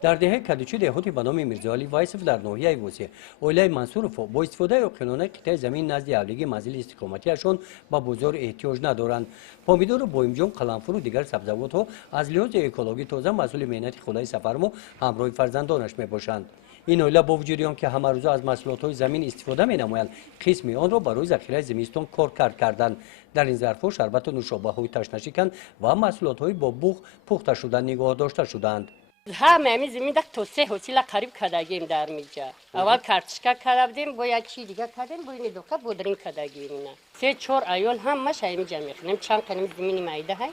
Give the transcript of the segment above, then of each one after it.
در دهه کدوچی دهاتی به نام میرزاعلی وایسف در ناحیه وسیع اولای منصورف با استفاده اقیانوس‌های قطعه زمین نزد اهالی منزل استقامتیشان با بازار احتیاج ندارند. پامیدور و بویمجان، قلنفر و دیگر سبزیجات ها از لحاظ اکولوژی تازه مسئول مهنت خدای سفرمو همراه فرزندانش میباشند. این اویلا با وجود آنکه همه روزه از محصولات زمین استفاده می‌نمایند، قسمی آن را برای ذخیره زمستان کار کردند. در این ظرف‌ها شربت و نوشابه‌های تشنشکن و محصولات‌های با بوق پخته شده نگاه داشته شدند. همه زمین دک تو سه حوصله قریب کردیم در میجا. اول کارتشکا کردیم با یک چی دیگه کردیم با این دوکا بودرین کردیم نه. سه چهار ایال هم مش میجا میخونیم چند کنیم زمینی مایده های.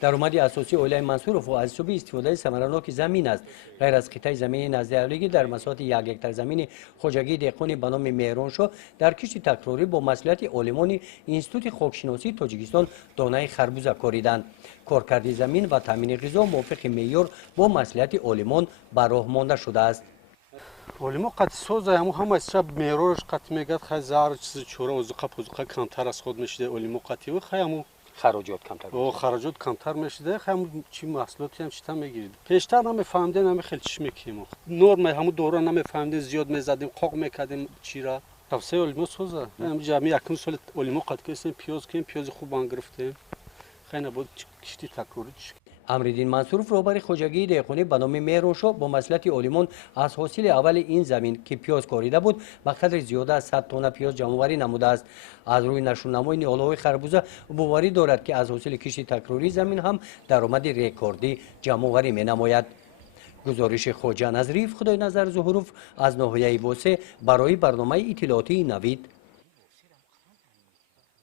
درآمد اساسی اولای منصورف از سوی استفاده ثمرناک زمین است. غیر از قطعه زمین نزد اهالی در مساحت 1 هکتار زمین خوجگی دهقانی به نام مهرانشاه در کشت تکراری با مسئولیت عالمان انستیتوت خاکشناسی تاجیکستان دانه خربوزه کاریدند. کارکرد زمین و تامین غذا موافق معیار با مسئولیت عالمان به راه مانده شده است. عالمان قد سوز هم از شب میراش قد میگد هزار چیز چوره وزقه کمتر از خود میشه عالمان قطعی خیامو خراجات کمتر. خراجات کمتر میشه خیلی چی محصولاتی هم چیتا میگیرید. پیشتر نمیفهمیدیم همه خیلی چی میکیم. نرم همون دوران نمیفهمیدیم زیاد میزدیم قاق میکردیم چی را. توسعه عالمان سوزه. هم جمعی یکم سال عالمان قد کردیم پیاز خوب آن گرفتیم. خیلی بود کشتی تکراری. امرالدین منصورف رهبر خوجگی دهقانی به نام مهرانشاه با مسئولیت عالمان از حاصل اول این زمین که پیاز کاریده بود به قدر زیاده از 100 تن پیاز جمع‌آوری نموده است. از روی نشون‌نمای نهال‌های خربوزه باوری دارد که از حاصل کشت تکراری زمین هم درآمد رکوردی جمع‌آوری می‌نماید. گزارش خواجه نظریف خدای نظر ظهوروف از ناحیه وسه برای برنامه اطلاعاتی نوید